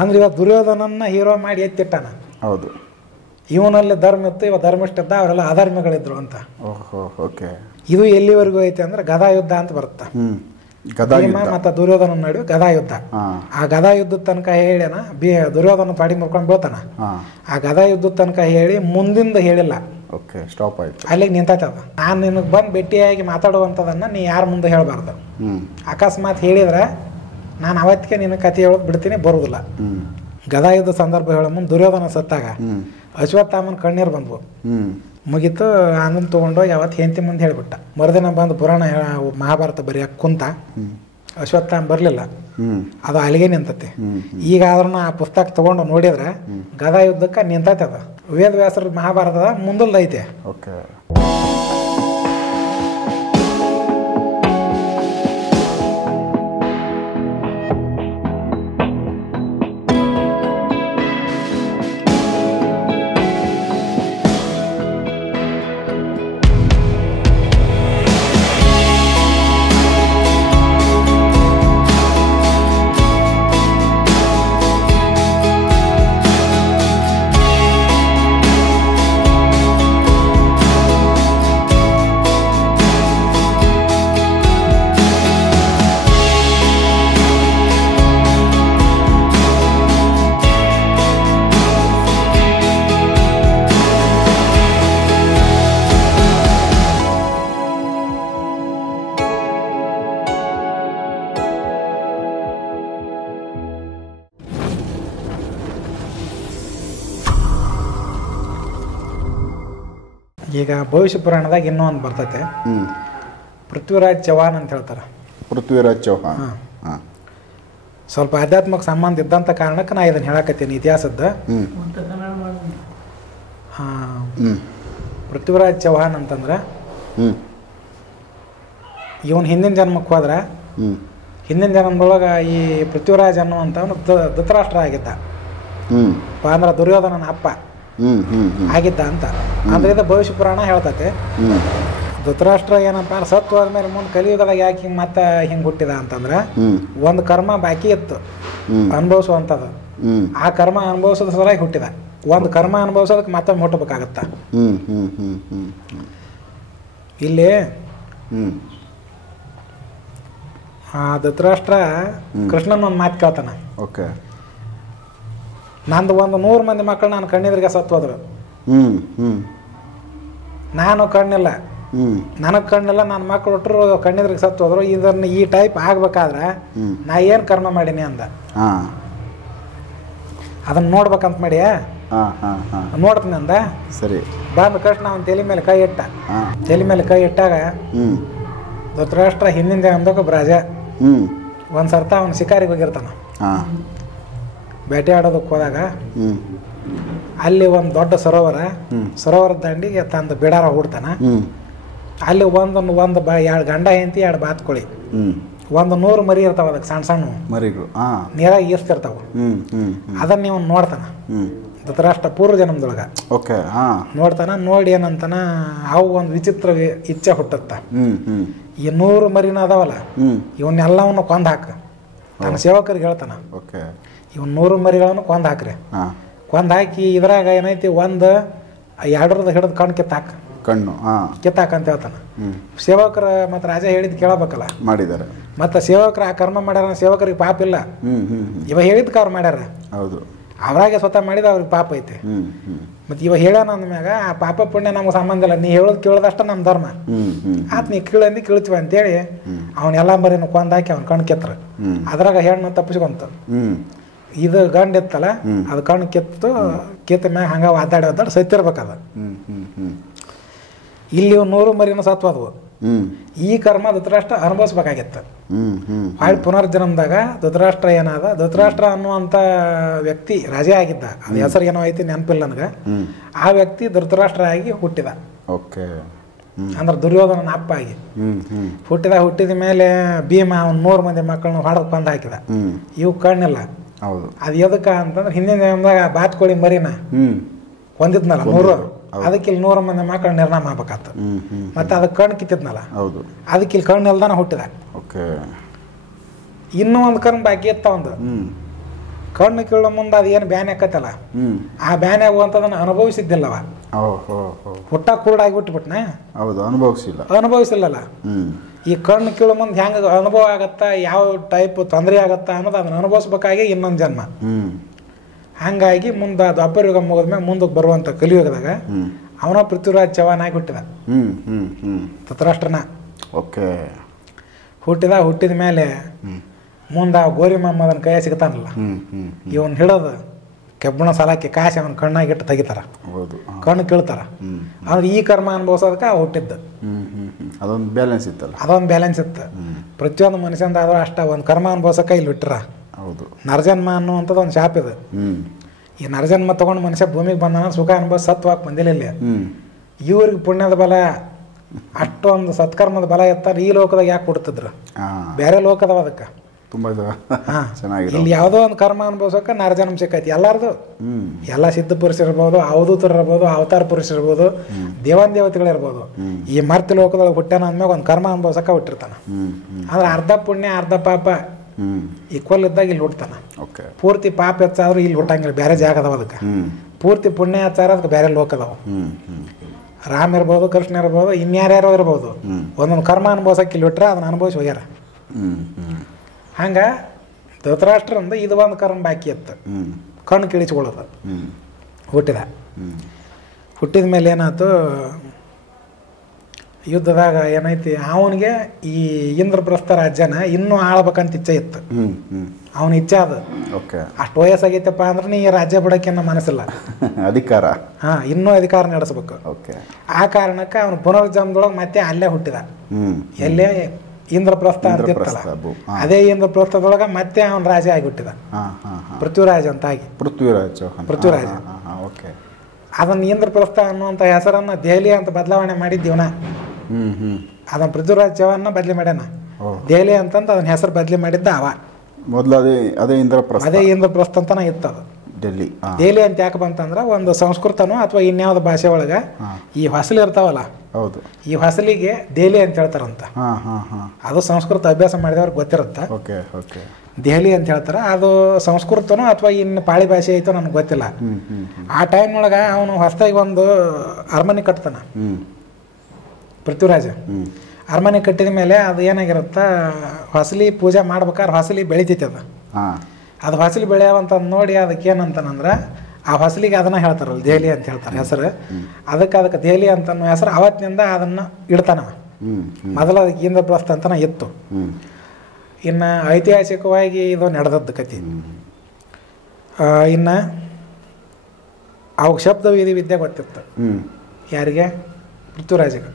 ಅಂದ್ರೆ ಇವತ್ತು ದುರ್ಯೋಧನನ್ನ ಹೀರೋ ಮಾಡಿ ಎತ್ತಿಟ್ಟಾನ. ಹೌದು. ಇವನಲ್ಲಿ ಧರ್ಮ ಇತ್ತು, ಇವ ಧರ್ಮಿಷ್ಠ ಇದ್ದ, ಅವರೆಲ್ಲ ಅಧರ್ಮಿಗಳಿದ್ರು ಅಂತ. ಓಕೆ. ಇದು ಎಲ್ಲಿವರೆಗೂ ಐತೆ ಅಂದ್ರೆ ಗದಾ ಯುದ್ಧ ಅಂತ ಬರುತ್ತೆ. ಭೀಮ ಮತ್ತು ದುರ್ಯೋಧನ ನಡುವೆ ಗದಾ ಯುದ್ಧ. ಆ ಗದಾ ಯುದ್ಧದ ತನಕ ಹೇಳ್ಯಾನ, ದುರ್ಯೋಧನ ಪಾಡಿ ಮುರ್ಕೊಂಡು ಬೀಳ್ತಾನ. ಆ ಗದಾ ಯುದ್ಧದ ತನಕ ಹೇಳಿ ಮುಂದಿಂದ ಹೇಳಿಲ್ಲ. ಓಕೆ, ಸ್ಟಾಪ್ ಆಯ್ತು, ಅಲ್ಲಿಗೆ ನಿಂತೈತದ. ನಾನು ನಿನಗೆ ಬಂದು ಭೇಟಿಯಾಗಿ ಮಾತಾಡುವಂಥದನ್ನ ನೀ ಯಾರ ಮುಂದೆ ಹೇಳಬಾರ್ದು. ಅಕಸ್ಮಾತ್ ಹೇಳಿದ್ರೆ ನಾನು ಅವತ್ತಿಗೆ ನಿನ್ನ ಕತೆ ಹೇಳೋದು ಬಿಡ್ತೀನಿ, ಬರುವುದಿಲ್ಲ. ಗದಾ ಯುದ್ಧ ಸಂದರ್ಭ ಹೇಳೋ ಮುಂದೆ ದುರ್ಯೋಧನ ಸತ್ತಾಗ ಅಶ್ವತ್ಥಾಮನ ಕಣ್ಣೀರು ಬಂದ್ವು. ಮುಗೀತು. ಆನಂದ್ ತೊಗೊಂಡು ಯಾವತ್ತು ಹೆಂಡತಿ ಮುಂದೆ ಹೇಳಿಬಿಟ್ಟ. ಮರುದಿನ ಬಂದು ಪುರಾಣ ಮಹಾಭಾರತ ಬರೆಯಕ್ಕೆ ಕುಂತ. ಅಶ್ವತ್ಥಾಮ ಬರಲಿಲ್ಲ, ಅದು ಅಲ್ಲಿಗೆ ನಿಂತತಿ. ಈಗ ಆದ್ರೂ ಆ ಪುಸ್ತಕ ತಗೊಂಡು ನೋಡಿದ್ರೆ ಗದಾ ಯುದ್ಧಕ್ಕೆ ನಿಂತೈತೆ. ಅದು ವೇದವ್ಯಾಸರ ಮಹಾಭಾರತದ ಮುಂದಲ್ದೈತೆ. ಓಕೆ. ಈಗ ಭವಿಷ್ಯ ಪುರಾಣದಾಗ ಇನ್ನೂ ಒಂದು ಬರ್ತೈತೆ, ಪೃಥ್ವಿರಾಜ್ ಚೌಹಾಣ್ ಅಂತ ಹೇಳ್ತಾರೆ. ಪೃಥ್ವಿರಾಜ್ ಚೌಹಾಣ್ ಸ್ವಲ್ಪ ಆಧ್ಯಾತ್ಮಕ್ಕೆ ಸಂಬಂಧ ಇದ್ದಂಥ ಕಾರಣಕ್ಕೆ ನಾ ಇದನ್ನು ಹೇಳಕತ್ತೀನಿ ಇತಿಹಾಸದ. ಪೃಥ್ವಿರಾಜ್ ಚೌಹಾಣ್ ಅಂತಂದ್ರೆ ಇವನು ಹಿಂದಿನ ಜನ್ಮಕ್ಕೆ ಹೋದ್ರೆ ಹಿಂದಿನ ಜನ್ಮದೊಳಗೆ ಈ ಪೃಥ್ವಿರಾಜ್ ಅನ್ನುವಂಥವನು ಧೃತರಾಷ್ಟ್ರ ಆಗಿದ್ದ. ಅಂದ್ರೆ ದುರ್ಯೋಧನನ ಅಪ್ಪ ಆಗಿದ್ದ ಅಂತ. ಅಂದ್ರೆ ಇದು ಭವಿಷ್ಯ ಪುರಾಣ ಹೇಳ್ತತೆ. ಧೃತರಾಷ್ಟ್ರ ಏನಪ್ಪ ಅಂದ್ರೆ ಸತ್ತು ಹೋದ್ಮೇಲೆ ಮುಂದೆ ಕಲಿಯುಗದಾಗ ಯಾಕೆ ಹಿಂಗೆ ಮತ್ತೆ ಹಿಂಗೆ ಹುಟ್ಟಿದ ಅಂತಂದ್ರೆ ಒಂದು ಕರ್ಮ ಬಾಕಿ ಇತ್ತು ಅನುಭವಿಸುವಂಥದ್ದು. ಆ ಕರ್ಮ ಅನುಭವಿಸೋದ ಸಲುವಾಗಿ ಹುಟ್ಟಿದ. ಒಂದು ಕರ್ಮ ಅನುಭವಿಸೋದಕ್ಕೆ ಮತ್ತೊಮ್ಮೆ ಹುಟ್ಟಬೇಕಾಗತ್ತ. ಇಲ್ಲಿ ಧೃತರಾಷ್ಟ್ರ ಕೃಷ್ಣನ ಒಂದು ಮಾತು ಕೇಳ್ತಾನ. ನಂದು 100 ಮಂದಿ ಮಕ್ಕಳು ನಾನು ಕಣ್ಣಿದ್ರಿಗೆ ಸತ್ತು ಹೋದ್ರು, ನಾನು ಕಣ್ಣಿಲ್ಲ, ನನಗೆ ಕಣ್ಣಿಲ್ಲ, ನನ್ನ ಮಕ್ಕಳು ಒಟ್ಟರು ಕಣ್ಣಿದ್ರಿಗೆ ಸತ್ತು ಹೋದ್ರು. ಇದನ್ನ ಈ ಟೈಪ್ ಆಗ್ಬೇಕಾದ್ರೆ ನಾ ಏನು ಕರ್ಮ ಮಾಡೀನಿ ಅಂದ. ಅದನ್ನ ನೋಡ್ಬೇಕಂತ ಮಾಡಿ ನೋಡ್ತೀನಿ ಅಂದ. ಸರಿ ಬಂದ ಕೃಷ್ಣ ಅವನ ತಲೆ ಮೇಲೆ ಕೈ ಇಟ್ಟ. ತಲೆ ಮೇಲೆ ಕೈ ಇಟ್ಟಾಗ ಧೃತರಾಷ್ಟ್ರ ಹಿಂದಿನ ಜನ್ಮದಾಗ ರಾಜ. ಒಂದು ಸರ್ತ ಅವನು ಶಿಕಾರಿಗೆ ಹೋಗಿರ್ತಾನ. ಬೇಟೆ ಆಡೋದಕ್ಕೆ ಹೋದಾಗ ಅಲ್ಲಿ ಒಂದು ದೊಡ್ಡ ಸರೋವರದ ದಂಡಿಗೆ ತಂದು ಬಿಡಾರ ಹೂಡ್ತಾನ. ಅಲ್ಲಿ ಒಂದು 2 ಗಂಡ ಹೆಂಡತಿ 2 ಬಾತ್ಕೋಳಿ 100 ಮರಿ ಇರ್ತಾವ. ಅದಕ್ಕೆ ಸಣ್ಣ ಸಣ್ಣ ಮರಿಗಳು ನೀರಾಗ ಈಸ್ತಿರ್ತಾವ. ಅದನ್ನ ನೀವು ನೋಡ್ತಾನ ಧೃತರಾಷ್ಟ್ರ ಪೂರ್ವ ಜನ್ಮದೊಳಗ ನೋಡ್ತಾನ. ನೋಡಿ ಏನಂತಾನ, ಅವು ಒಂದು ವಿಚಿತ್ರ ಇಚ್ಛೆ ಹುಟ್ಟತ್ತ. ಈ 100 ಮರಿನ ಅದಾವಲ್ಲ ಇವನ್ನೆಲ್ಲವನ್ನು ಕೊಂದು ಹಾಕ. ತನ್ನ ಸೇವಕರಿಗೆ ಹೇಳ್ತಾನ, ಇವನ್ 100 ಮರಿಗಳನ್ನು ಕೊಂದು ಹಾಕ್ರಿ. ಕೊಂದು ಹಾಕಿ ಇದ್ರಾಗ ಏನೈತಿ 1 2 ಹಿಡಿದು ಕಣ್ಣು ಕಿತ್ತಾಕ ಅಂತ ಹೇಳ್ತಾನ. ಸೇವಕರ ಮತ್ತೆ ರಾಜ ಹೇಳಿದ್ ಕೇಳಬೇಕಲ್ಲ, ಮಾಡಿದಾರೆ. ಮತ್ತೆ ಸೇವಕರು ಆ ಕರ್ಮ ಮಾಡ್ಯಾರ, ಸೇವಕರಿಗೆ ಪಾಪ ಇಲ್ಲ. ಇವ ಹೇಳಿದ್ಕ ಅವ್ರು ಮಾಡ್ಯಾರ, ಅವ್ರಾಗೆ ಸ್ವತಃ ಮಾಡಿದ ಅವ್ರಿಗೆ ಪಾಪ ಐತೆ. ಮತ್ತೆ ಇವ ಹೇಳ್ಯಾನ ಅಂದ್ಮ್ಯಾಗ ಆ ಪಾಪ ಪುಣ್ಯ ನಮ್ಗೆ ಸಂಬಂಧ ಇಲ್ಲ, ನೀ ಹೇಳೋದು ಕೇಳೋದಷ್ಟ ನಮ್ಮ ಧರ್ಮ ಆತ್. ನೀ ಕೀಳಂದಿ ಕೀಳ್ತೀವಿ ಅಂತೇಳಿ ಅವನ್ನೆಲ್ಲ ಮರಿನ ಕೊಂದು ಹಾಕಿ ಅವ್ನ ಕಣ್ಣು ಕಿತ್ರ. ಅದ್ರಾಗ ಹೆಣ್ಣು ತಪ್ಪಿಸ್ಕೊಂತ. ಇದು ಗಂಡ ಇತ್ತಲ್ಲ, ಅದು ಕಣ್ಣು ಕಿತ್ತ ಮ್ಯಾಗ ಹಂಗ ಒದ್ದಾಡಿ ಸತ್ತಿರ್ಬೇಕದ. ಇಲ್ಲಿ 100 ಮರಿನ ಸತ್ವದವು. ಈ ಕರ್ಮ ಧೃತರಾಷ್ಟ್ರ ಅನುಭವಿಸ್ಬೇಕಾಗಿತ್ತು. ಹಾಳು ಪುನರ್ಜನ್ಮದಾಗ ಧೃತರಾಷ್ಟ್ರ ಏನಾದ, ಧೃತರಾಷ್ಟ್ರ ಅನ್ನುವಂಥ ವ್ಯಕ್ತಿ ರಾಜೇ ಆಗಿದ್ದ. ಅದು ಹೆಸರು ಏನೋ ಐತಿ ನೆನಪಿಲ್ಲ ನನಗೆ. ಆ ವ್ಯಕ್ತಿ ಧೃತರಾಷ್ಟ್ರ ಆಗಿ ಹುಟ್ಟಿದ. ಅಂದ್ರೆ ದುರ್ಯೋಧನನ ಅಪ್ಪ ಆಗಿ ಹುಟ್ಟಿದ ಮೇಲೆ ಭೀಮ ಅವ್ನು 100 ಮಂದಿ ಮಕ್ಕಳನ್ನ ಹೊಡೆದು ಕೊಂದು ಹಾಕಿದ. ಇವು ಕಣ್ಣಿಲ್ಲ. ಅದು ಎದಕ್ಕ ಅಂತಂದ್ರೆ ಹಿಂದಿನ ಜನ್ಮದಾಗ ಬಾತ್ಕೋಳಿ ಮರಿನ ಹೊಂದಿದ್ನಲ್ಲ 100, ಅದಕ್ಕೆ ಇಲ್ಲಿ 100 ಮಂದಿ ಮಕ್ಕಳು ನಿರ್ನಾಮ ಆಗ್ಬೇಕಾತ. ಮತ್ತೆ ಅದಕ್ಕೆ ಕಣ್ಣು ಕಿತ್ತಿದ್ನಲ್ಲ, ಅದಕ್ಕೆ ಇಲ್ಲಿ ಕಣ್ಣು ಇಲ್ದಾನ ಹುಟ್ಟಿದ. ಇನ್ನೂ ಒಂದು ಕರ್ಮ ಬಾಕಿ ಇತ್ತ. ಒಂದು ಕಣ್ಣು ಕೀಳೋ ಮುಂದೆ ಅದು ಏನು ಬ್ಯಾನ್ ಆಕತ್ತಲ್ಲ ಆ ಬ್ಯಾನ್ ಆಗುವಂಥದನ್ನು ಅನುಭವಿಸಿದ್ದಿಲ್ಲವ. ಹುಟ್ಟ ಕುರುಡಾಗಿ ಬಿಟ್ಬಿಟ್ನ. ಹೌದು, ಅನುಭವಿಸಿಲ್ಲಲ್ಲ. ಈ ಕಣ್ಣು ಕೀಳೋ ಮುಂದೆ ಹೆಂಗೆ ಅನುಭವ ಆಗತ್ತಾ, ಯಾವ ಟೈಪ್ ತೊಂದರೆ ಆಗತ್ತಾ ಅನ್ನೋದು ಅದನ್ನ ಅನುಭವಿಸ್ಬೇಕಾಗಿ ಇನ್ನೊಂದು ಜನ್ಮ. ಹಂಗಾಗಿ ಮುಂದೆ ಅದು ದ್ವಾಪರಯುಗ ಮುಗಿದ್ಮೇಲೆ ಮುಂದಕ್ಕೆ ಬರುವಂಥ ಕಲಿಯುಗದಾಗ ಅವನ ಪೃಥ್ವಿರಾಜ್ ಚವಾನ್ ಆಗಿ ಹುಟ್ಟಿದ. ಧೃತರಾಷ್ಟ್ರನ ಹುಟ್ಟಿದ ಮೇಲೆ ಮುಂದೆ ಗೋರಿ ಮೊಹಮ್ಮದನ ಕೈಯ ಸಿಗ್ತಾನಲ್ಲ, ಇವನ್ ಹಿಡೋದು ಕೆಬ್ಬಣ ಸಾಲಕ್ಕೆ ಕಾಸಿ ಅವನ ಕಣ್ಣಾಗಿಟ್ಟು ತೆಗಿತಾರ, ಕಣ್ಣು ಕೀಳ್ತಾರ. ಅವ್ನು ಈ ಕರ್ಮ ಅನುಭವಿಸೋದಕ್ಕೆ ಹುಟ್ಟಿದ್ದು. ಅದೊಂದು ಬ್ಯಾಲೆನ್ಸ್ ಇತ್ತಲ್ಲ, ಅದೊಂದು ಬ್ಯಾಲೆನ್ಸ್ ಇತ್ತು. ಪ್ರತಿಯೊಂದು ಮನುಷ್ಯಂದ ಆದ್ರೂ ಅಷ್ಟ ಒಂದು ಕರ್ಮ ಅನುಭವಿಸೋಕೆ ಇಲ್ಲಿ ಬಿಟ್ರ. ನರಜನ್ಮ ಅನ್ನುವಂಥದ್ದು ಒಂದು ಶಾಪ್ ಇದು. ಈ ನರಜನ್ಮ ತಗೊಂಡು ಮನುಷ್ಯ ಭೂಮಿಗೆ ಬಂದಾನ, ಸುಖ ಅನುಭವ ಸತ್ವಾಕ್ ಬಂದಿಲ್ಲ ಇಲ್ಲಿ. ಇವ್ರಿಗೆ ಪುಣ್ಯದ ಬಲ ಅಷ್ಟೊಂದು ಸತ್ಕರ್ಮದ ಬಲ ಇರ್ತಾರೆ. ಈ ಲೋಕದಾಗ ಯಾಕೆ ಕೊಡ್ತಿದ್ರು, ಬೇರೆ ಲೋಕದವ ಅದಕ್ಕೆ ತುಂಬಾ ಇಲ್ಲಿ ಯಾವುದೋ ಒಂದು ಕರ್ಮ ಅನುಭವಿಸೋಕೆ ನರಜನ್ಮ ಸಿಕ್ಕೈತಿ ಎಲ್ಲಾರ್ದು. ಎಲ್ಲ ಸಿದ್ಧ ಪುರುಷ ಇರ್ಬೋದು, ಅವಧೂತರು ಇರ್ಬೋದು, ಅವತಾರ ಪುರುಷ ಇರ್ಬೋದು, ದೇವಾನ್ ದೇವತೆಗಳು ಇರ್ಬೋದು. ಈ ಮರ್ತಿ ಲೋಕದೊಳಗೆ ಹುಟ್ಟ್ಯಾನ ಅಂದ್ಮ್ಯಾಗ ಒಂದು ಕರ್ಮ ಅನುಭವಿಸಕ್ಕೆ ಹುಟ್ಟಿರ್ತಾನ. ಆದ್ರೆ ಅರ್ಧ ಪುಣ್ಯ ಅರ್ಧ ಪಾಪ ಈಕ್ವಲ್ ಇದ್ದಾಗ ಇಲ್ಲಿ ಹುಡ್ತಾನ. ಪೂರ್ತಿ ಪಾಪ ಹೆಚ್ಚಾದ್ರೂ ಇಲ್ಲಿ ಹುಟ್ಟಂಗಿಲ್ಲ, ಬೇರೆ ಜಾಗ ಅದಾವ ಅದಕ್ಕೆ. ಪೂರ್ತಿ ಪುಣ್ಯ ಹೆಚ್ಚಾರ ಅದಕ್ಕೆ ಬೇರೆ ಲೋಕ ಅದಾವ. ರಾಮ್ ಇರ್ಬೋದು, ಕೃಷ್ಣ ಇರ್ಬೋದು, ಇನ್ಯಾರ್ಯಾರೋ ಇರ್ಬೋದು. ಒಂದೊಂದು ಕರ್ಮ ಅನುಭವಿಸಕ್ಕೆ ಇಲ್ಲಿ ಬಿಟ್ರೆ ಅದನ್ನ ಅನುಭವಿಸಿ ಹೋಗ್ಯಾರ. ಹಂಗ ಧೃತರಾಷ್ಟ್ರಂದ ಇದು ಒಂದು ಕರ್ಮ ಬಾಕಿ ಇತ್ತು, ಕಣ್ಣು ಕಿಳಿಸ್ಕೊಳ್ಳೋದು. ಹುಟ್ಟಿದ ಮೇಲೆ ಏನಾಯ್ತು, ಯುದ್ಧದಾಗ ಏನೈತಿ, ಅವನಿಗೆ ಈ ಇಂದ್ರಪ್ರಸ್ಥ ರಾಜ್ಯನ ಇನ್ನೂ ಆಳ್ಬೇಕಂತ ಇಚ್ಛೆ ಇತ್ತು. ಅವನ ಇಚ್ಛೆ ಅದು. ಅಷ್ಟು ವಯಸ್ಸಾಗೈತಪ್ಪ ಅಂದ್ರೆ ನೀ ರಾಜ್ಯ ಬಿಡೋಕೆ ಮನಸ್ಸಿಲ್ಲ, ಅಧಿಕಾರ ಇನ್ನೂ ಅಧಿಕಾರ ನಡೆಸ್ಬೇಕು. ಆ ಕಾರಣಕ್ಕೆ ಅವನು ಪುನರ್ಜನ್ಮದೊಳಗೆ ಮತ್ತೆ ಅಲ್ಲೇ ಹುಟ್ಟಿದ. ಎಲ್ಲೇ ಇಂದ್ರಪ್ರಸ್ಥ ಅಂತ ಇರ್ತಲ್ಲ, ಅದೇ ಇಂದ್ರಪ್ರಸ್ಥದೊಳಗ ಮತ್ತೆ ಅವನ ರಾಜ ಆಗಿ ಹುಟ್ಟಿದ, ಪೃಥ್ವಿರಾಜ್ ಅಂತ ಆಗಿ. ಪೃಥ್ವಿರಾಜ ಅದನ್ನ ಇಂದ್ರಪ್ರಸ್ಥ ಅನ್ನುವಂಥ ಹೆಸರನ್ನ ದೆಹಲಿ ಅಂತ ಬದಲಾವಣೆ ಮಾಡಿದ್ದೀವನ. ಅದನ್ನ ಪೃಥ್ವಿರಾಜ್ ಚವಾನ್ನ ಬದಲಿ ಮಾಡ್ಯಾನ. ದೆಹಲಿ ಅಂತಂದು ಅದನ್ನ ಹೆಸರು ಬದಲಿ ಮಾಡಿದ್ದ ಅವ. ಮೊದಲು ಅದೇ ಇಂದ್ರಪ್ರಸ್ಥ ಅಂತನ ಇತ್ತದು. ದೆಹಲಿ ಅಂತ ಯಾಕೆ ಬಂತಂದ್ರೆ ಒಂದು ಸಂಸ್ಕೃತನೋ ಅಥವಾ ಇನ್ಯಾವ್ದು ಭಾಷೆ ಒಳಗ ಈ ಹೊಸಲು ಇರ್ತಾವಲ್ಲ, ಈ ಹೊಸಲಿಗೆ ದೆಹಲಿ ಅಂತ ಹೇಳ್ತಾರಂತ. ಅದು ಸಂಸ್ಕೃತ ಅಭ್ಯಾಸ ಮಾಡಿದವ್ರಿಗೆ ಗೊತ್ತಿರುತ್ತ. ದೆಹಲಿ ಅಂತ ಹೇಳ್ತಾರ. ಅದು ಸಂಸ್ಕೃತನೋ ಅಥವಾ ಇನ್ನು ಪಾಳಿ ಭಾಷೆ ಐತೋ ನನಗೆ ಗೊತ್ತಿಲ್ಲ. ಆ ಟೈಮ್ನೊಳಗ ಅವನು ಹೊಸದಾಗಿ ಒಂದು ಅರಮನೆ ಕಟ್ತಾನ ಪೃಥ್ವಿರಾಜ. ಅರಮನೆ ಕಟ್ಟಿದ ಮೇಲೆ ಅದು ಏನಾಗಿರುತ್ತ, ಹೊಸಲಿ ಪೂಜೆ ಮಾಡ್ಬೇಕಾದ್ರೆ ಹೊಸಲಿ ಬೆಳಿತೈತಿ. ಅದು ಹೊಸಲಿ ಬೆಳೆಯವಂತ ನೋಡಿ ಅದಕ್ಕೆ ಏನಂತಾನಂದ್ರೆ, ಆ ಹೊಸಲಿಗೆ ಅದನ್ನ ಹೇಳ್ತಾರಲ್ಲ ದೆಹಲಿ ಅಂತ ಹೇಳ್ತಾರೆ ಹೆಸರು. ಅದಕ್ಕೆ ದೆಹಲಿ ಅಂತ ಹೆಸರು ಅವತ್ತಿನಿಂದ ಅದನ್ನ ಇಡ್ತಾನ. ಮೊದಲು ಅದಕ್ಕೆ ಇಂದ್ರಪ್ರಸ್ಥ ಅಂತನ ಇತ್ತು. ಇನ್ನು ಐತಿಹಾಸಿಕವಾಗಿ ಇದು ನಡೆದದ್ದು ಕತಿ. ಇನ್ನು ಅವಾಗ ಶಬ್ದವೇದಿ ವಿದ್ಯೆ ಗೊತ್ತಿತ್ತು. ಯಾರಿಗೆ? ಪೃಥ್ವಿರಾಜಿಗೆ.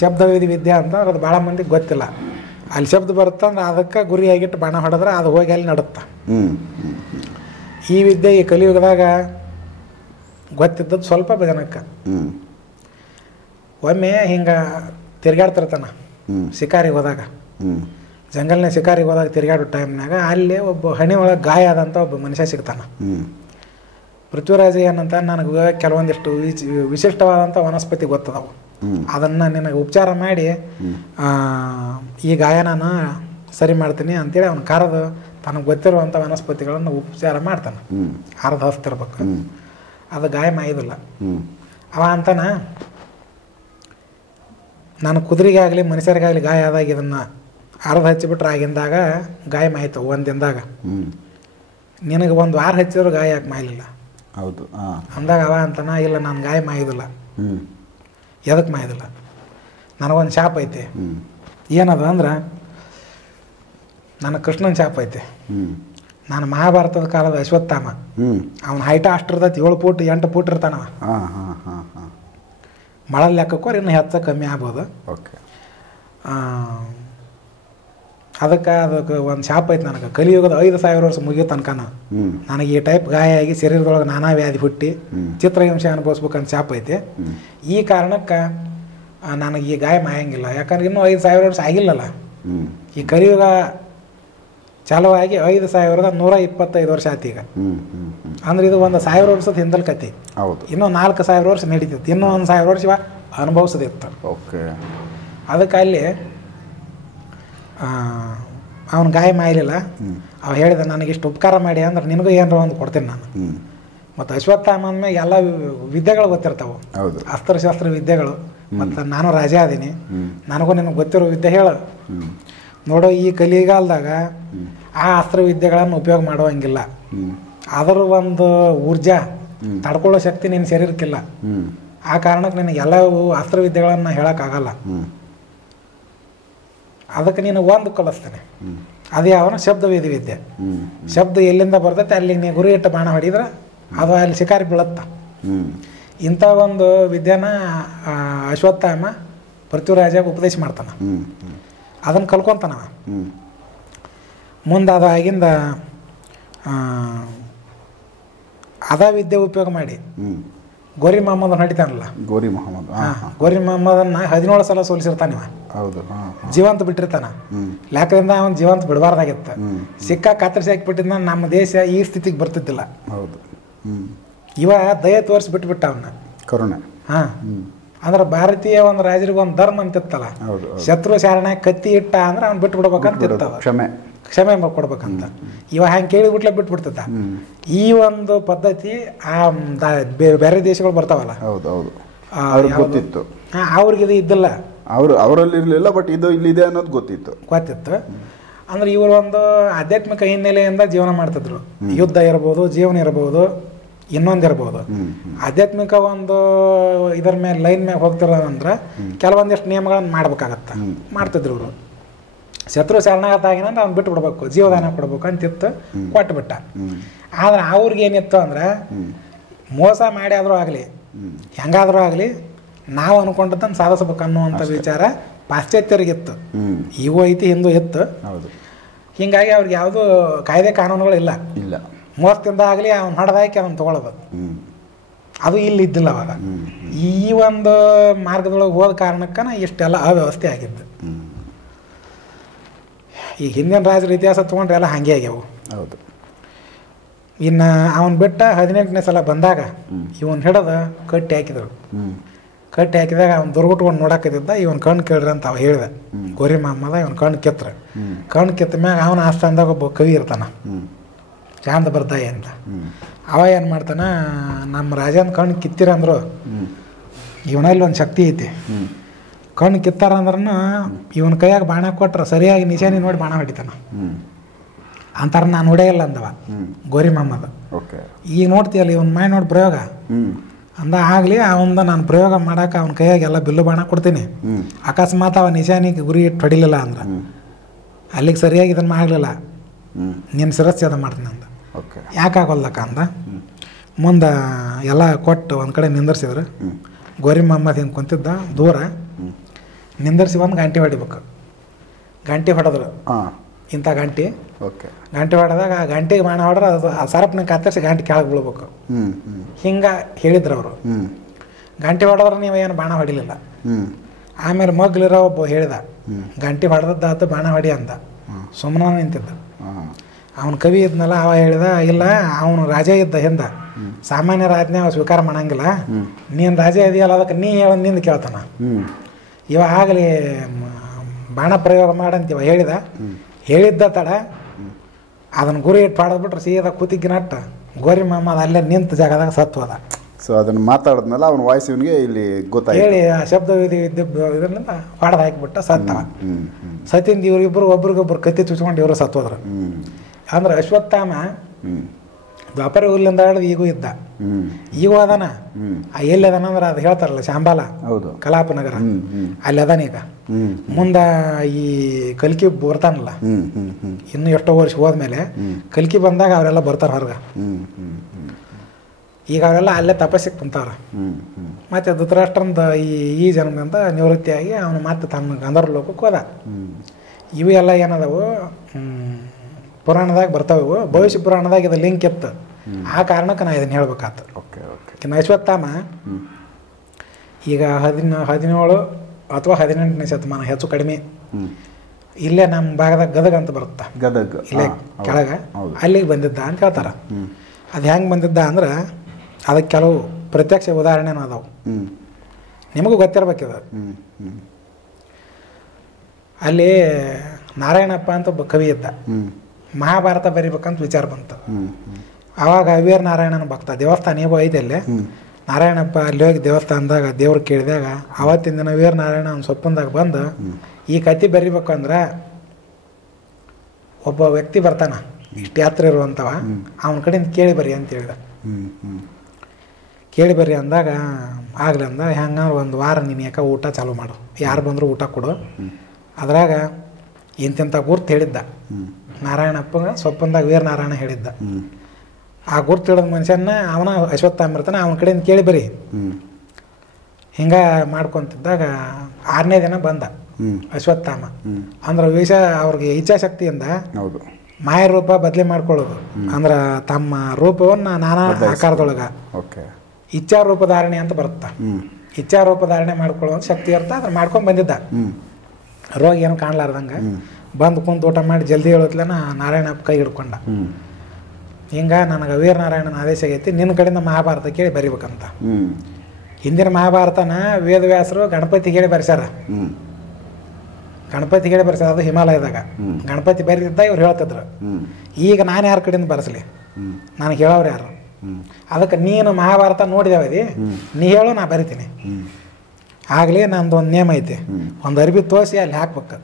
ಶಬ್ದವೇದಿ ವಿದ್ಯೆ ಅಂತಂದ್ರೆ ಅದು ಭಾಳ ಮಂದಿಗೆ ಗೊತ್ತಿಲ್ಲ. ಅಲ್ಲಿ ಶಬ್ದ ಬರುತ್ತಂದ್ರೆ ಅದಕ್ಕೆ ಗುರಿಯಾಗಿಟ್ಟು ಬಾಣ ಹೊಡೆದ್ರೆ ಅದು ಹೋಗಿ ಅಲ್ಲಿ ನಡುತ್ತ. ಈ ವಿದ್ಯೆ ಈ ಕಲಿಯುಗದಾಗ ಗೊತ್ತಿದ್ದದ್ದು ಸ್ವಲ್ಪ ಜನಕ್ಕೆ. ಒಮ್ಮೆ ಹಿಂಗೆ ತಿರ್ಗಾಡ್ತಿರ್ತಾನ ಶಿಕಾರಿಗೆ ಹೋದಾಗ, ಜಂಗಲ್ನ ಶಿಕಾರಿಗೆ ಹೋದಾಗ ತಿರ್ಗಾಡೋ ಟೈಮ್ನಾಗ ಅಲ್ಲಿ ಒಬ್ಬ ಹಣಿ ಒಳಗೆ ಗಾಯ ಆದಂಥ ಒಬ್ಬ ಮನುಷ್ಯ ಸಿಗ್ತಾನ. ಪೃಥ್ವಿರಾಜ ಏನಂತ, ನನಗೆ ಕೆಲವೊಂದಿಷ್ಟು ವಿಶಿಷ್ಟವಾದಂಥ ವನಸ್ಪತಿ ಗೊತ್ತದವು, ಅದನ್ನು ನಿನಗೆ ಉಪಚಾರ ಮಾಡಿ ಈ ಗಾಯ ನಾನು ಸರಿ ಮಾಡ್ತೀನಿ ಅಂತೇಳಿ ಅವ್ನು ಕರೆದು ತನಗೆ ಗೊತ್ತಿರುವಂಥ ವನಸ್ಪತಿಗಳನ್ನು ಉಪಚಾರ ಮಾಡ್ತಾನೆ. ಅರ್ಧ ಹಸ್ತಿರ್ಬೇಕು, ಅದು ಗಾಯ ಮಾಯೋದಿಲ್ಲ. ಅವ ಅಂತಾನ, ನಾನು ಕುದುರೆಗಾಗಲಿ ಮನುಷ್ಯರಿಗಾಗಲಿ ಗಾಯ ಆದಾಗ ಇದನ್ನು ಅರ್ಧ ಹಚ್ಚಿಬಿಟ್ರೆ ಆಗಿಂದಾಗ ಗಾಯ ಮಾಯ್ತು ಒಂದಿಂದಾಗ. ನಿನಗೆ ಒಂದು ವಾರ ಹಚ್ಚಿದ್ರು ಗಾಯ ಯಾಕೆ ಮಾಯಲಿಲ್ಲ ಅಂದಾಗ ಅವ ಅಂತಾನ, ಇಲ್ಲ ನಾನು ಗಾಯ ಮಾಯೋದಿಲ್ಲ. ಎದಕ್ಕೆ ಮಾಯೋದಿಲ್ಲ? ನನಗೊಂದು ಶಾಪ್ ಐತೆ. ಏನದು ಅಂದ್ರೆ, ನನ್ನ ಕೃಷ್ಣನ ಶಾಪ್ ಐತೆ. ನಾನು ಮಹಾಭಾರತದ ಕಾಲದ ಅಶ್ವತ್ಥಾಮ, ಅವನ ಹೈಟ ಅಷ್ಟಿರ್ತೈತಿ, 7 ಫೂಟ್ 8 ಫೂಟ್ ಇರ್ತಾನವ. ಮಳೆ ಲೆಕ್ಕಕ್ಕೋರು ಇನ್ನು ಹೆಚ್ಚು ಕಮ್ಮಿ ಆಗ್ಬೋದು. ಅದಕ್ಕೆ ಒಂದು ಶಾಪ್ ಐತೆ ನನಗೆ. ಕಲಿಯುಗದ 5,000 ವರ್ಷ ಮುಗಿಯೋ ತನಕ ನನಗೆ ಈ ಟೈಪ್ ಗಾಯ ಆಗಿ ಶರೀರದೊಳಗೆ ನಾನಾ ವ್ಯಾಧಿ ಹುಟ್ಟಿ ಚಿತ್ರಹಿಂಸೆ ಅನುಭವಿಸ್ಬೇಕಂತ ಶಾಪ್ ಐತೆ. ಈ ಕಾರಣಕ್ಕೆ ನನಗೆ ಈ ಗಾಯ ಮಾಯಂಗಿಲ್ಲ. ಯಾಕಂದ್ರೆ ಇನ್ನೂ 5,000 ವರ್ಷ ಆಗಿಲ್ಲಲ್ಲ. ಈ ಕಲಿಯುಗ ಚಾಲುವಾಗಿ 5,125 ವರ್ಷ ಆಯ್ತು ಈಗ. ಅಂದ್ರೆ ಇದು 1,000 ವರ್ಷದ ಹಿಂದಲ್ ಕತಿ. ಇನ್ನೂ 4,000 ವರ್ಷ ನಡೀತಿತ್ತು. ಇನ್ನೂ 1,000 ವರ್ಷ ಅನುಭವಿಸೋದಿತ್ತು. ಅದಕ್ಕೆ ಅಲ್ಲಿ ಅವನ ಗಾಯ ಮಾಯಲಿಲ್ಲ. ಅವ ಹೇಳಿದ ನನಗಿಷ್ಟು ಉಪಕಾರ ಮಾಡಿ ಅಂದ್ರೆ ನಿನಗೂ ಏನಾರ ಒಂದು ಕೊಡ್ತೀನಿ ನಾನು. ಮತ್ತು ಅಶ್ವತ್ಥಾಮ ಅಂದಮೇಲೆ ಎಲ್ಲ ವಿದ್ಯೆಗಳು ಗೊತ್ತಿರ್ತಾವೆ, ಅಸ್ತ್ರಶಾಸ್ತ್ರ ವಿದ್ಯೆಗಳು. ಮತ್ತು ನಾನು ರಾಜ ಅದೀನಿ, ನನಗೂ ನಿನಗೆ ಗೊತ್ತಿರೋ ವಿದ್ಯೆ ಹೇಳು. ನೋಡೋ ಈ ಕಲಿಗಾಲದಾಗ ಆ ಅಸ್ತ್ರ ವಿದ್ಯೆಗಳನ್ನು ಉಪಯೋಗ ಮಾಡುವಂಗಿಲ್ಲ. ಅದರ ಒಂದು ಊರ್ಜಾ ತಡ್ಕೊಳ್ಳೋ ಶಕ್ತಿ ನಿನ್ನ ಶರೀರಕ್ಕಿಲ್ಲ. ಆ ಕಾರಣಕ್ಕೆ ನಿನಗೆ ಎಲ್ಲವೂ ಅಸ್ತ್ರ ವಿದ್ಯೆಗಳನ್ನು ಹೇಳೋಕ್ಕಾಗಲ್ಲ. ಅದಕ್ಕೆ ನೀನು ಒಂದು ಕಲಿಸ್ತೇನೆ, ಅದು ಯಾವನ ಶಬ್ದವೇದಿ ವಿದ್ಯೆ. ಶಬ್ದ ಎಲ್ಲಿಂದ ಬರ್ತೈತೆ ಅಲ್ಲಿ ನೀ ಗುರಿ ಇಟ್ಟು ಬಾಣ ಹೊಡಿದ್ರೆ ಅದು ಅಲ್ಲಿ ಶಿಕಾರಿ ಬೀಳುತ್ತ. ಇಂಥ ಒಂದು ವಿದ್ಯೆನ ಅಶ್ವತ್ಥಾಮ ಪೃಥ್ವಿರಾಜಾಗ ಉಪದೇಶ ಮಾಡ್ತಾನೆ. ಅದನ್ನು ಕಲ್ಕೊಂತಾನವ. ಮುಂದೆ ಅದು ಆಗಿಂದ ಅದ ವಿದ್ಯೆ ಉಪಯೋಗ ಮಾಡಿ ಗೋರಿ ಮೊಹಮ್ಮದನ್ ಹೊಡಿತಾನಲ್ಲ, ಗೋರಿ ಮೊಹಮ್ಮದ್, ಗೋರಿ ಮೊಹಮ್ಮದನ್ನ 17 ಸಲ ಸೋಲಿಸಿರ್ತಾನಿವ. ಜೀವಂತ ಬಿಟ್ಟಿರ್ತಾನ. ಯಾಕಂದ್ರೆ ಅವನು ಜೀವಂತ ಬಿಡಬಾರ್ದಾಗಿತ್ತು. ಸಿಕ್ಕ ಕತ್ತರಿಸಿ ಹಾಕಿಬಿಟ್ಟಿದ್ದ ನಮ್ಮ ದೇಶ ಈ ಸ್ಥಿತಿಗೆ ಬರ್ತಿದ್ದಿಲ್ಲ. ಇವ ದಯ ತೋರಿಸಿ ಬಿಟ್ಬಿಟ್ಟ ಅವನ್ನ, ಕರುಣೆ. ಅಂದ್ರೆ ಭಾರತೀಯ ಒಂದು ರಾಜರಿಗೆ ಒಂದು ಧರ್ಮ ಅಂತಿತ್ತಲ್ಲ, ಶತ್ರು ಶಾರಣ ಕತ್ತಿ ಇಟ್ಟ ಅಂದ್ರೆ ಅವ್ನು ಬಿಟ್ಟು ಬಿಡ್ಬೇಕಂತ ಇರ್ತದ, ಕ್ಷಮೆ ಕೊಡ್ಬೇಕಂತ. ಇವ ಹಂಗೆ ಕೇಳಿಬಿಟ್ಲೆ ಬಿಟ್ಬಿಡ್ತದ. ಈ ಒಂದು ಪದ್ಧತಿ ಬೇರೆ ದೇಶಗಳು ಬರ್ತಾವಲ್ಲ, ಗೊತ್ತಿತ್ತು ಅವ್ರಿಗೆ ಇದು ಇದ್ದಿಲ್ಲ, ಅವರಲ್ಲಿ ಇರಲಿಲ್ಲ. ಬಟ್ ಇದು ಇಲ್ಲಿದೆ ಅನ್ನೋದು ಗೊತ್ತಿತ್ತು. ಅಂದ್ರೆ ಇವರು ಒಂದು ಆಧ್ಯಾತ್ಮಿಕ ಹಿನ್ನೆಲೆಯಿಂದ ಜೀವನ ಮಾಡ್ತಿದ್ರು. ಯುದ್ಧ ಇರಬಹುದು, ಜೀವನ ಇರಬಹುದು, ಇನ್ನೊಂದಿರ್ಬೋದು. ಆಧ್ಯಾತ್ಮಿಕ ಒಂದು ಇದರ ಮೇಲೆ ಲೈನ್ ಮೇಲೆ ಹೋಗ್ತಿರೋದಂದ್ರೆ ಕೆಲವೊಂದಿಷ್ಟು ನಿಯಮಗಳನ್ನು ಮಾಡ್ಬೇಕಾಗತ್ತ, ಮಾಡ್ತಿದ್ರು ಇವರು. ಶತ್ರು ಶರಣಾಗತಾಗಿನಂದ್ರೆ ಅವ್ನು ಬಿಟ್ಟು ಬಿಡ್ಬೇಕು, ಜೀವದಾನ ಕೊಡ್ಬೇಕು ಅಂತಿತ್ತು, ಕೊಟ್ಬಿಟ್ಟ. ಆದ್ರೆ ಅವ್ರಿಗೆ ಏನಿತ್ತು ಅಂದ್ರೆ ಮೋಸ ಮಾಡಿ ಆದರೂ ಆಗಲಿ, ಹೆಂಗಾದ್ರೂ ಆಗಲಿ ನಾವು ಅನ್ಕೊಂಡದನ್ನು ಸಾಧಿಸ್ಬೇಕು ಅನ್ನುವಂಥ ವಿಚಾರ ಪಾಶ್ಚಾತ್ಯರಿಗಿತ್ತು. ಈಗೂ ಐತಿ, ಹಿಂದೂ ಇತ್ತು. ಹೀಗಾಗಿ ಅವ್ರಿಗೆ ಯಾವುದೂ ಕಾಯ್ದೆ ಕಾನೂನುಗಳು ಇಲ್ಲ. ಮೋಸದಿಂದ ಆಗಲಿ ಅವ್ನು ಹೊಡೆದಾಕಿ ಅದನ್ನು ತೊಗೊಳೋದು, ಅದು ಇಲ್ಲಿ ಇದ್ದಿಲ್ಲ ಅವಾಗ. ಈ ಒಂದು ಮಾರ್ಗದೊಳಗೆ ಹೋದ ಕಾರಣಕ್ಕನ ಇಷ್ಟೆಲ್ಲ ಅವ್ಯವಸ್ಥೆ ಆಗಿದ್ದು. ಈಗ ಹಿಂದಿನ ರಾಜರ ಇತಿಹಾಸ ತೊಗೊಂಡ್ರೆ ಎಲ್ಲ ಹಾಗೆ ಆಗ್ಯಾವು. ಇನ್ನು ಅವನು ಬಿಟ್ಟ 18ನೇ ಸಲ ಬಂದಾಗ ಇವನ್ ಹಿಡಿದು ಕಟ್ಟಿ ಹಾಕಿದ್ರು. ಕಟ್ಟಿ ಹಾಕಿದಾಗ ಅವ್ನು ದುರ್ಗುಟ್ಕೊಂಡು ನೋಡಾಕತ್ತಿದ್ದ. ಇವನ್ ಕಣ್ಣು ಕೇಳ್ರಿ ಅಂತ ಅವ ಹೇಳಿದ, ಗೋರಿ ಮೊಹಮ್ಮದ. ಇವನ್ ಕಣ್ಣು ಕಿತ್ರ. ಕಣ್ಣು ಕಿತ್ತ ಮ್ಯಾಗ ಅವನ ಆಸ್ಥಾನದಾಗ ಒಬ್ಬ ಕವಿ ಇರ್ತಾನ, ಚಾಂದ ಬರ್ದಾಯಿ ಅಂತ. ಅವ ಏನು ಮಾಡ್ತಾನ, ನಮ್ಮ ರಾಜನ ಕಣ್ಣು ಕಿತ್ತಿರಂದ್ರು ಇವನಲ್ಲಿ ಒಂದು ಶಕ್ತಿ ಐತಿ. ಕಣ್ಣು ಕಿತ್ತಾರ ಅಂದ್ರೂ ಇವನ ಕೈಯಾಗ ಬಾಣ ಕೊಟ್ರೆ ಸರಿಯಾಗಿ ನಿಶಾನಿ ನೋಡಿ ಬಾಣ ಹೊಡಿತಾನ ಅಂತಾರ. ನಾನು ಹೊಡೆಯಲ್ಲ ಅಂದವ ಗೋರಿ ಮೊಹಮ್ಮದ್. ಈಗ ನೋಡ್ತೀಯಲ್ಲ ಇವನ್ ಮಾಡಿ ನೋಡಿ ಪ್ರಯೋಗ ಅಂದ ಆಗಲಿ ಅವಂದ ನಾನು ಪ್ರಯೋಗ ಮಾಡಕ್ಕೆ ಅವನ ಕೈಯಾಗೆಲ್ಲ ಬಿಲ್ಲು ಬಾಣ ಕೊಡ್ತೀನಿ. ಅಕಸ್ಮಾತ್ ಅವ ನಿಶಾನಿಗೆ ಗುರಿ ಇಟ್ಟು ಹೊಡಿಲಿಲ್ಲ ಅಂದ್ರೆ ಅಲ್ಲಿಗೆ ಸರಿಯಾಗಿ ಇದನ್ನು ಮಾಡಲಿಲ್ಲ, ನಿನ್ನ ಶಿರಚ್ಛೇದ ಮಾಡ್ತೀನಿ ಅಂದ. ಯಾಕಾಗಲ್ಲಕ್ಕ ಅಂದ. ಮುಂದೆ ಎಲ್ಲ ಕೊಟ್ಟು ಒಂದು ಕಡೆ ನಿಂದರ್ಸಿದ್ರು. ಗೋರಿ ಮೊಹಮ್ಮದ್ ಹಿಂಗೆ ಕುಂತಿದ್ದ ದೂರ ನಿಂದರ್ಸಿ ಒಂದು ಗಂಟೆ ಹೊಡಿಬೇಕು. ಗಂಟೆ ಹೊಡೆದ್ರು, ಇಂಥ ಗಂಟೆ ಹೊಡೆದಾಗ ಆ ಗಂಟೆಗೆ ಬಾಣ ಹೊಡ್ರೆ ಅದು ಆ ಸರಪನ ಕತ್ತರಿಸಿ ಗಂಟೆ ಕೆಳಗೆ ಬೀಳ್ಬೇಕು. ಹಿಂಗೆ ಹೇಳಿದ್ರು ಅವರು. ಗಂಟೆ ಹೊಡೆದ್ರೆ ನೀವು ಏನು ಬಾಣ ಹೊಡಿಲಿಲ್ಲ. ಆಮೇಲೆ ಮಗ್ಲಿರೋ ಒಬ್ಬ ಹೇಳಿದ, ಗಂಟೆ ಹೊಡೆದದ್ದಾತು ಬಾಣ ಹೊಡಿ ಅಂದ. ಸುಮ್ಮನೆ ನಿಂತಿದ್ದ. ಅವನು ಕವಿ ಇದ್ನಲ್ಲ, ಅವ ಹೇಳಿದ, ಇಲ್ಲ ಅವನು ರಾಜ ಇದ್ದ ಹಿಂದ, ಸಾಮಾನ್ಯ ರಾಜನೇ ಅವ ಸ್ವೀಕಾರ ಮಾಡಂಗಿಲ್ಲ, ನೀನು ರಾಜ ಇದೆಯಲ್ಲ ಅದಕ್ಕೆ ನೀ ಹೇಳೋದು ನಿಂದು ಕೇಳ್ತಾನ. ಇವ ಆಗಲಿ ಬಾಣ ಪ್ರಯೋಗ ಮಾಡಂತೀವ ಹೇಳಿದ. ಹೇಳಿದ್ದ ತಡ ಅದನ್ನು ಗುರಿ ಇಟ್ಟು ಪಾಡದ್ಬಿಟ್ರೆ ಸೀದಾ ಕೂತಿಗೆ ನಟ್ಟ ಗೋರಿ ಮೊಹಮ್ಮದ್ ಅಲ್ಲೇ ನಿಂತ ಜಾಗದಾಗ ಸತ್ವದ. ಸೊ ಅದನ್ನು ಮಾತಾಡಿದ್ನಲ್ಲ ಅವನ ವಾಯ್ಸ್ ಇವನಿಗೆ ಇಲ್ಲಿ ಗೊತ್ತಾಯ್ತು. ಹೇಳಿ ಆ ಶಬ್ದ ಇದರಿಂದ ಪಾಡದ ಹಾಕಿಬಿಟ್ಟ ಸತ್ತವ. ಸತ್ತಿಂದ ಇವರಿಬ್ಬರು ಒಬ್ರಿಗೊಬ್ರು ಕತ್ತಿ ಚುಚ್ಕೊಂಡು ಇವರು ಸತ್ವದ್ರು. ಅಂದ್ರೆ ಅಶ್ವತ್ಥಾಮ ದ್ವಾಪರ ಊರ್ಲಿಂದ ಹಿಡಿದು ಈಗೂ ಇದ್ದ, ಈಗೂ ಅದಾನ. ಎಲ್ಲಿ ಅದಾನ ಅಂದ್ರೆ ಅದು ಹೇಳ್ತಾರಲ್ಲ ಶಾಂಬಾಲ ಕಲಾಪನಗರ, ಅಲ್ಲಿ ಅದಾನ ಈಗ. ಮುಂದ ಈ ಕಲ್ಕಿ ಬರ್ತಾನಲ್ಲ, ಇನ್ನು ಎಷ್ಟೋ ವರ್ಷ ಹೋದ್ಮೇಲೆ ಕಲ್ಕಿ ಬಂದಾಗ ಅವರೆಲ್ಲ ಬರ್ತಾರ ಹೊರಗ. ಈಗ ಅವರೆಲ್ಲ ಅಲ್ಲೇ ತಪಸ್ಸಿಗೆ ಕುಂತಾರ. ಮತ್ತೆ ಧೃತರಾಷ್ಟ್ರಂದ ಈ ಜನ್ಮದಿಂದ ನಿವೃತ್ತಿಯಾಗಿ ಅವನು ಮತ್ತೆ ತನ್ನ ಗಂಧರ್ವ ಲೋಕಕ್ಕೆ ಹೋದ. ಇವು ಎಲ್ಲ ಏನದವು ಪುರಾಣದಾಗ ಬರ್ತಾವೆ. ಭವಿಷ್ಯ ಪುರಾಣದಾಗ ಇದು ಲಿಂಕ್ ಇತ್ತು. ಆ ಕಾರಣಕ್ಕೆ ನಾ ಇದನ್ನು ಹೇಳ್ಬೇಕಾತು. ಇನ್ನು ಅಶ್ವತ್ಥಾಮ ಈಗ 17 ಅಥವಾ 18ನೇ ಶತಮಾನ ಹೆಚ್ಚು ಕಡಿಮೆ ಇಲ್ಲೇ ನಮ್ಮ ಭಾಗದಾಗ ಗದಗ ಅಂತ ಬರುತ್ತೆ, ಇಲ್ಲೇ ಕೆಳಗ, ಅಲ್ಲಿಗೆ ಬಂದಿದ್ದ ಅಂತ ಹೇಳ್ತಾರ. ಅದು ಹೆಂಗೆ ಬಂದಿದ್ದ ಅಂದ್ರೆ ಅದಕ್ಕೆ ಕೆಲವು ಪ್ರತ್ಯಕ್ಷ ಉದಾಹರಣೆನೂ ಅದಾವು, ನಿಮಗೂ ಗೊತ್ತಿರ್ಬೇಕಿದೆ. ಅಲ್ಲಿ ನಾರಾಯಣಪ್ಪ ಅಂತ ಒಬ್ಬ ಕವಿ ಇದ್ದ. ಮಹಾಭಾರತ ಬರಿಬೇಕಂತ ವಿಚಾರ ಬಂತು. ಆವಾಗ ವೀರ ನಾರಾಯಣನ ಭಕ್ತ, ದೇವಸ್ಥಾನ ಏನೋ ಐತೆ ಅಲ್ಲೇ. ನಾರಾಯಣಪ್ಪ ಅಲ್ಲಿ ಹೋಗಿ ದೇವಸ್ಥಾನದಾಗ ದೇವ್ರು ಕೇಳಿದಾಗ ಅವತ್ತಿನ ದಿನ ವೀರ ನಾರಾಯಣ ಒಂದು ಸೊಪ್ಪಂದಾಗ ಬಂದು ಈ ಕತೆ ಬರಿಬೇಕು ಅಂದ್ರೆ ಒಬ್ಬ ವ್ಯಕ್ತಿ ಬರ್ತಾನ, ಇಷ್ಟು ಯಾತ್ರ ಇರುವಂಥವ, ಅವನ ಕಡೆಯಿಂದ ಕೇಳಿ ಬರ್ರಿ ಅಂತ ಹೇಳಿದ. ಕೇಳಿ ಬರ್ರಿ ಅಂದಾಗ ಆಗ್ಲಿ ಅಂದ. ಹೆಂಗಂದ್ರೆ ಒಂದು ವಾರ ನೀನು ಯಾಕೆ ಊಟ ಚಾಲು ಮಾಡು, ಯಾರು ಬಂದರೂ ಊಟ ಕೊಡು. ಅದ್ರಾಗ ಇಂತಿಂಥ ಗುರ್ತು ಹೇಳಿದ್ದ ನಾರಾಯಣಪ್ಪ ಸೊಪ್ಪಂದಾಗ ವೀರ ನಾರಾಯಣ ಹೇಳಿದ್ದ. ಆ ಗುರ್ತು ಹಿಡಿದ ಮನುಷ್ಯನ ಅವನ ಅಶ್ವತ್ಥಾಮ ಇರ್ತಾನೆ, ಅವನ ಕಡೆಯಿಂದ ಕೇಳಿ ಬರಿ. ಹಿಂಗೆ ಮಾಡ್ಕೊತಿದ್ದಾಗ 6ನೇ ದಿನ ಬಂದ ಅಶ್ವತ್ಥಾಮ. ಅಂದ್ರೆ ಅವ್ರಿಗೆ ಇಚ್ಛಾಶಕ್ತಿಯಿಂದ ಮಾಯ ರೂಪ ಬದಲಿ ಮಾಡ್ಕೊಳ್ಳೋದು, ಅಂದ್ರೆ ತಮ್ಮ ರೂಪವನ್ನು ನಾನಾ ಆಕಾರದೊಳಗೆ ಇಚ್ಛಾರೂಪ ಧಾರಣೆ ಅಂತ ಬರುತ್ತಾ. ಇಚ್ಛಾರೂಪ ಧಾರಣೆ ಮಾಡ್ಕೊಳ್ಳೋ ಶಕ್ತಿ ಇರ್ತಾ ಅದ್ರ ಮಾಡ್ಕೊಂಡು ಬಂದಿದ್ದ. ರೋಗ ಏನು ಕಾಣ್ಲಾರ್ದಂಗೆ ಬಂದು ಕುಂತು ಊಟ ಮಾಡಿ ಜಲ್ದಿ ಹೇಳತ್ಲೇನ ನಾರಾಯಣಪ್ಪ ಕೈ ಹಿಡ್ಕೊಂಡ. ಹಿಂಗೆ ನನಗೆ ವೀರ ನಾರಾಯಣನ ಆದೇಶ ಆಗೈತಿ, ನಿನ್ನ ಕಡೆಯಿಂದ ಮಹಾಭಾರತ ಕೇಳಿ ಬರಿಬೇಕಂತ. ಹಿಂದಿನ ಮಹಾಭಾರತನ ವೇದವ್ಯಾಸರು ಗಣಪತಿ ಹೇಳಿ ಬರ್ಸ್ಯಾರ. ಗಣಪತಿ ಹೇಳಿ ಬರ್ಸ್ಯಾರ, ಅದು ಹಿಮಾಲಯದಾಗ ಗಣಪತಿ ಬರೀತಿದ್ದ ಇವ್ರು ಹೇಳ್ತಿದ್ರು. ಈಗ ನಾನು ಯಾರ ಕಡೆಯಿಂದ ಬರ್ಸಲಿ, ನನಗೆ ಹೇಳೋರು ಯಾರು? ಅದಕ್ಕೆ ನೀನು ಮಹಾಭಾರತ ನೋಡಿದೇವದಿ, ನೀ ಹೇಳು ನಾ ಬರಿತೀನಿ. ಆಗಲಿ ನಂದು ಒಂದು ನೇಮ ಐತಿ, ಒಂದು ಅರ್ಬಿ ತೋರಿಸಿ ಅಲ್ಲಿ ಹಾಕ್ಬೇಕು,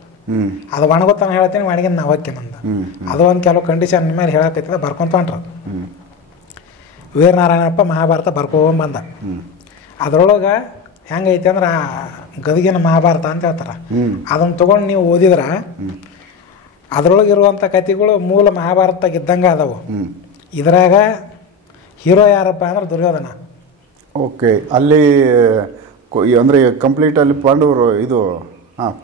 ಅದು ಒಣಗುತ್ತಾನ ಹೇಳ್ತೀನಿ, ಒಣಗಿನ ನಾ ಹೋಗ್ತೀನಿ ಅಂದ. ಅದು ಒಂದು ಕೆಲವು ಕಂಡೀಷನ್ ಮೇಲೆ ಹೇಳಕೈತದ ಬರ್ಕೊಂತ ಹೊಂಟ್ರ. ವೀರನಾರಾಯಣಪ್ಪ ಮಹಾಭಾರತ ಬರ್ಕೊಂಬಂದ. ಅದ್ರೊಳಗೆ ಹೆಂಗೈತಿ ಅಂದ್ರೆ ಆ ಗದಗಿನ ಮಹಾಭಾರತ ಅಂತ ಹೇಳ್ತಾರೆ. ಅದನ್ನು ತೊಗೊಂಡು ನೀವು ಓದಿದ್ರೆ ಅದ್ರೊಳಗಿರುವಂಥ ಕಥೆಗಳು ಮೂಲ ಮಹಾಭಾರತದಾಗ ಇದ್ದಂಗೆ ಅದಾವು. ಇದ್ರಾಗ ಹೀರೋ ಯಾರಪ್ಪ ಅಂದ್ರೆ ದುರ್ಯೋಧನ. ಓಕೆ, ಅಲ್ಲಿ ಅಂದರೆ ಕಂಪ್ಲೀಟ್ ಅಲ್ಲಿ ಪಾಂಡವರು ಇದು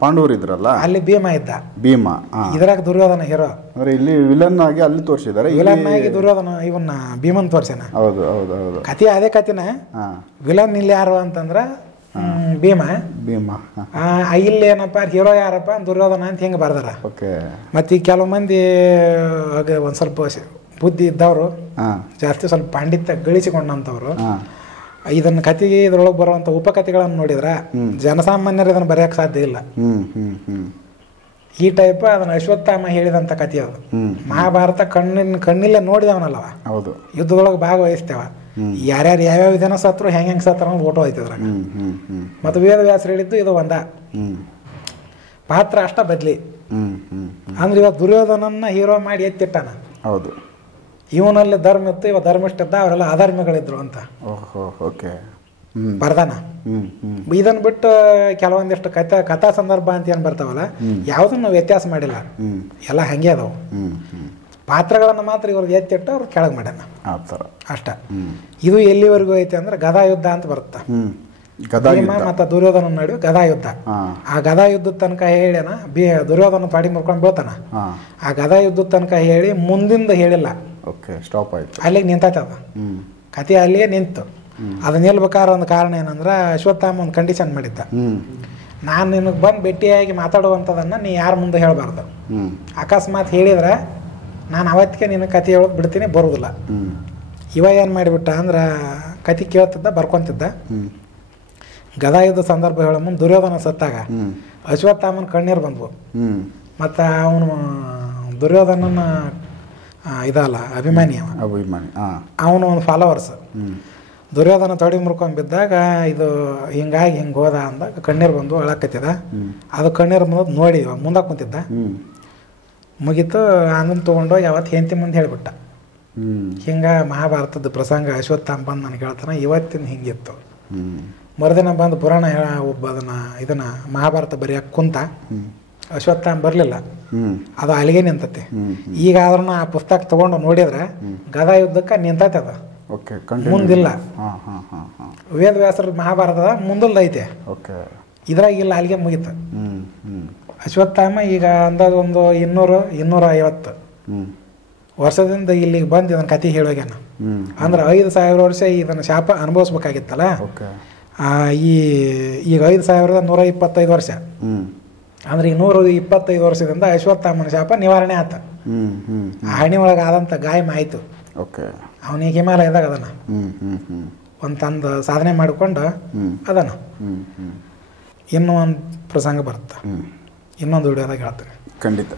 ಪಾಂಡವರು ಇದ್ರಲ್ಲ, ಅಲ್ಲಿ ಭೀಮ ಇದ್ದ. ಭೀಮ, ಇದ್ರಾಗ ದುರ್ಯೋಧನ ಹೀರೋ. ಅಂದ್ರೆ ಇಲ್ಲಿ ವಿಲನ್ ಆಗಿ ಅಲ್ಲಿ ತೋರಿಸಿದ್ದಾರೆ. ವಿಲನ್ ಆಗಿ ದುರ್ಯೋಧನ ಇವನ್ನ ಭೀಮನ್ ತೋರ್ಸ್ಯಾನ. ಹೌದು ಹೌದು ಹೌದು. ಕಥೆ ಅದೇ ಕಥೆನ. ವಿಲನ್ ಇಲ್ಲಿ ಯಾರು ಅಂತಂದ್ರ ಭೀಮ. ಭೀಮ ಇಲ್ಲಿ ಏನಪ್ಪ ಹೀರೋ ಯಾರಪ್ಪ ದುರ್ಯೋಧನ ಅಂತ ಹಿಂಗೆ ಬರ್ದಾರ. ಮತ್ತೆ ಈ ಕೆಲವು ಮಂದಿ ಒಂದ್ ಸ್ವಲ್ಪ ಬುದ್ಧಿ ಇದ್ದವರು, ಜಾಸ್ತಿ ಸ್ವಲ್ಪ ಪಾಂಡಿತ್ಯ ಗಳಿಸಿಕೊಂಡಂಥವ್ರು ಇದನ್ನ ಕತೆಗೆ ಇದ್ರೊಳಗೆ ಬರುವಂಥ ಉಪಕಥೆಗಳನ್ನು ನೋಡಿದ್ರ ಜನಸಾಮಾನ್ಯರು ಇದನ್ನು ಬರೆಯಕ್ಕೆ ಸಾಧ್ಯ ಇಲ್ಲ. ಈ ಟೈಪ್ ಅದನ್ನ ಅಶ್ವತ್ಥಾಮ ಹೇಳಿದಂಥ ಕಥೆ ಅದು. ಮಹಾಭಾರತ ಕಣ್ಣಿಲ್ಲೇ ನೋಡಿದವನಲ್ಲವ, ಯುದ್ಧದೊಳಗೆ ಭಾಗವಹಿಸ್ತೇವ, ಯಾರ್ಯಾರು ಯಾವ್ಯಾವ ಜನ ಸತ್ರು ಹೆಂಗೆ ಸತ್ರ ಫೋಟೋ ಐತಿದ್ರ. ಮತ್ತು ವೇದವ್ಯಾಸರು ಹೇಳಿದ್ದು ಇದು ಒಂದ ಪಾತ್ರ ಅಷ್ಟ ಬದ್ಲಿ. ಅಂದ್ರೆ ಇವಾಗ ದುರ್ಯೋಧನನ್ನ ಹೀರೋ ಮಾಡಿ ಎತ್ತಿಟ್ಟಾನ. ಹೌದು, ಇವನಲ್ಲಿ ಧರ್ಮ ಇತ್ತು, ಇವ ಧರ್ಮಿಷ್ಠ ಇದ್ದ, ಅವರೆಲ್ಲ ಅಧರ್ಮಿಗಳಿದ್ರು ಅಂತ ಬರ್ದಾನ. ಇದನ್ನ ಬಿಟ್ಟು ಕೆಲವೊಂದಿಷ್ಟು ಕಥಾ ಸಂದರ್ಭ ಅಂತ ಏನ್ ಬರ್ತಾವಲ್ಲ, ಯಾವುದನ್ನು ವ್ಯತ್ಯಾಸ ಮಾಡಿಲ್ಲ, ಎಲ್ಲ ಹಂಗೆ ಅದಾವು. ಪಾತ್ರಗಳನ್ನ ಮಾತ್ರ ಇವ್ರಿಗೆ ಎತ್ತಿಟ್ಟು ಅವ್ರು ಕೆಳಗೆ ಮಾಡ್ಯಾನ ಅಷ್ಟ. ಇದು ಎಲ್ಲಿವರೆಗೂ ಐತೆ ಅಂದ್ರೆ ಗದಾ ಯುದ್ಧ ಅಂತ ಬರುತ್ತ. ಭೀಮ ಮತ್ತು ದುರ್ಯೋಧನ ನಡುವೆ ಗದಾ ಯುದ್ಧ. ಆ ಗದಾ ಯುದ್ಧದ ತನಕ ಹೇಳ್ಯಾನ, ದುರ್ಯೋಧನ ಪಾಡಿ ಮುರ್ಕೊಂಡು ಬೀಳ್ತಾನ. ಆ ಗದಾ ಯುದ್ಧದ ತನಕ ಹೇಳಿ ಮುಂದಿಂದ ಹೇಳಿಲ್ಲ, ಅಲ್ಲಿಗೆ ನಿಂತೈತೆ ಅದ ಕತೆ, ಅಲ್ಲಿಗೆ ನಿಂತು. ಅದು ನಿಲ್ಬೇಕಾದ್ರೆ ಒಂದು ಕಾರಣ ಏನಂದ್ರೆ ಅಶ್ವತ್ಥಾಮ ಒಂದು ಕಂಡೀಷನ್ ಮಾಡಿದ್ದ, ನಾನು ನಿನಗೆ ಬಂದು ಭೇಟಿಯಾಗಿ ಮಾತಾಡುವಂಥದನ್ನ ನೀ ಯಾರ ಮುಂದೆ ಹೇಳಬಾರ್ದು. ಅಕಸ್ಮಾತ್ ಹೇಳಿದ್ರೆ ನಾನು ಅವತ್ತಿಗೆ ನಿನ್ನ ಕತೆ ಹೇಳೋದು ಬಿಡ್ತೀನಿ, ಬರೋದಿಲ್ಲ. ಇವ ಏನು ಮಾಡಿಬಿಟ್ಟ ಅಂದ್ರೆ ಕತೆ ಕೇಳ್ತಿದ್ದ, ಬರ್ಕೊತಿದ್ದ. ಗದಾ ಯುದ್ಧ ಸಂದರ್ಭ ಹೇಳೋ ಮುಂದೆ ದುರ್ಯೋಧನ ಸತ್ತಾಗ ಅಶ್ವತ್ಥಾಮನ ಕಣ್ಣೀರು ಬಂದ್ವು. ಮತ್ತು ಅವನು ದುರ್ಯೋಧನನ ಇದಲ್ಲ ಅಭಿಮಾನಿ, ಅವನು ಒಂದು ಫಾಲೋವರ್ಸ್. ದುರ್ಯೋಧನ ತೊಡಿ ಮುರ್ಕೊಂಡ್ ಬಿದ್ದಾಗ ಇದು ಹಿಂಗಾಗಿ ಹಿಂಗೆ ಹೋದ ಅಂದಾಗ ಕಣ್ಣೀರು ಬಂದು ಅಳಕತ್ತಿದ. ಅದು ಕಣ್ಣೀರು ಬಂದು ನೋಡಿ ಮುಂದೆ ಕುಂತಿದ್ದ. ಮುಗೀತು, ಅದನ್ನು ತೊಗೊಂಡೋಗಿ ಯಾವತ್ತು ಹೆಂಡತಿ ಮುಂದೆ ಹೇಳಿಬಿಟ್ಟ, ಹಿಂಗೆ ಮಹಾಭಾರತದ ಪ್ರಸಂಗ ಅಶ್ವತ್ಥಾಮ ಬಂದು ನನಗೆ ಹೇಳ್ತಾನೆ, ಇವತ್ತಿನ ಹಿಂಗಿತ್ತು. ಮರುದಿನ ಬಂದು ಪುರಾಣ ಇದನ್ನ ಮಹಾಭಾರತ ಬರೆಯಕ್ಕೆ ಕುಂತ, ಅಶ್ವತ್ಥಾಮ ಬರಲಿಲ್ಲ, ಅದು ಅಲ್ಲಿಗೆ ನಿಂತತೆ. ಈಗ ಆದ್ರೂ ಆ ಪುಸ್ತಕ ತಗೊಂಡು ನೋಡಿದ್ರೆ ಗದಾ ಯುದ್ಧಕ್ಕೆ ನಿಂತೈತೆ ಅದು, ಮುಂದಿಲ್ಲ. ವೇದವ್ಯಾಸರ ಮಹಾಭಾರತದ ಮುಂದಲ್ದ ಐತೆ, ಇದ್ರಾಗ ಇಲ್ಲ, ಅಲ್ಲಿಗೆ ಮುಗೀತು. ಅಶ್ವತ್ಥಾಮ ಈಗ ಅಂದಾಜು ಒಂದು 200-250 ವರ್ಷದಿಂದ ಇಲ್ಲಿಗೆ ಬಂದು ಇದನ್ನ ಕತೆ ಹೇಳೋಗ್ಯಾನ. ಅಂದ್ರೆ 5,000 ವರ್ಷ ಇದನ್ನ ಶಾಪ ಅನುಭವಿಸ್ಬೇಕಾಗಿತ್ತಲ್ಲ, ಈಗ 5,125 ವರ್ಷ. ಅಂದ್ರೆ ಈ 125 ವರ್ಷದಿಂದ ಅಶ್ವತ್ಥಾಮನ ಶಾಪ ನಿವಾರಣೆ ಆತ. ಆ ಹಣಿ ಒಳಗೆ ಆದಂಥ ಗಾಯ ಆಯ್ತು. ಅವನಿಗೆ ಹಿಮಾಲಯದಾಗ ಅದನ್ನ ಒಂದು ತಂದು ಸಾಧನೆ ಮಾಡಿಕೊಂಡು ಅದನ್ನ. ಇನ್ನೂ ಒಂದು ಪ್ರಸಂಗ ಬರುತ್ತೆ, ಇನ್ನೊಂದು ವಿಡಿಯೋದಾಗ ಹೇಳ್ತೇನೆ. ಖಂಡಿತ